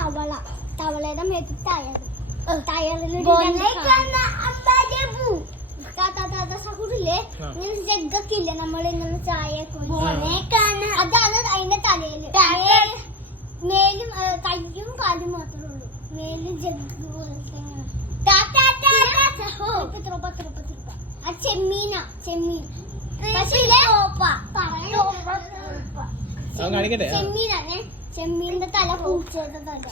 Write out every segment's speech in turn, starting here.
തവള. തവളയുടെ മേത്ത് ടയറിലൊരു സഹോദരില്ലേ ഇങ്ങനെ ജഗ്ഗൊക്കെ ഇല്ലേ നമ്മളിങ്ങനെ ചായ അതാണ് അതിന്റെ തലയില്. മേലും കയ്യും കാലും മാത്രമേ ഉള്ളൂ. മേലും ജഗ്ഗ് പോലത്തെ ചെമ്മീനാ ചെമ്മീൻ. ചെമ്മീനാണേ. ചെമ്മീന്റെ തല പൂച്ചയുടെ തല.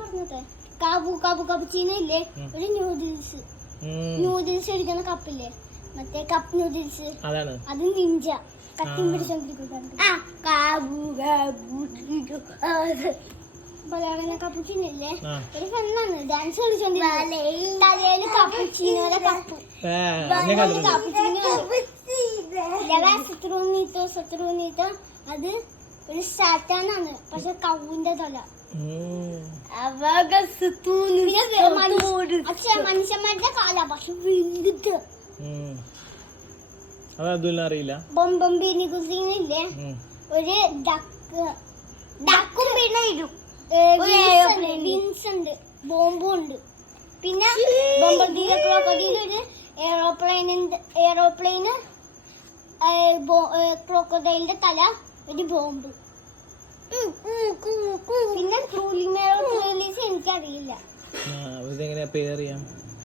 പറഞ്ഞത് കപ്പുച്ചീന ഇല്ലേ ഒരു നൂഡിൽസ് അടിക്കുന്ന കപ്പില്ലേ മറ്റേ കപ്പ് നൂഡിൽസ് അത് നിഞ്ച കത്തി പിടിച്ചോണ്ടിരിക്കുന്നു. കപ്പുച്ചീനല്ലേ ഒരു പെണ്ണാണ് ഡാൻസ് കളിച്ചോണ്ടിരുന്നത്. തലയില് കപ്പുച്ചീനോടെ കപ്പ് ശത്രുനീത്തോ അത് ഒരു സാറ്റാനാണ്. പക്ഷെ കവുവിന്റെ തല. മനുഷ്യന്മാരുടെ കാല പക്ഷെ വലുത്. അറിയില്ല. ബൊമ്പമ്പീനി കുസീനില്ലേ ഒരു ഡക്കും പിന്നെ വിൻസുണ്ട് ബോംബും ഉണ്ട്. പിന്നെ ബൊമ്പമ്പീലെ ക്രോക്കോഡൈലൊരു എയറോപ്ലെയിന് ക്രോക്കോഡൈലിന്റെ തല ഒരു ബോംബ്. പിന്നെ ട്രൂലി റിലീസ് എനിക്കറിയില്ല.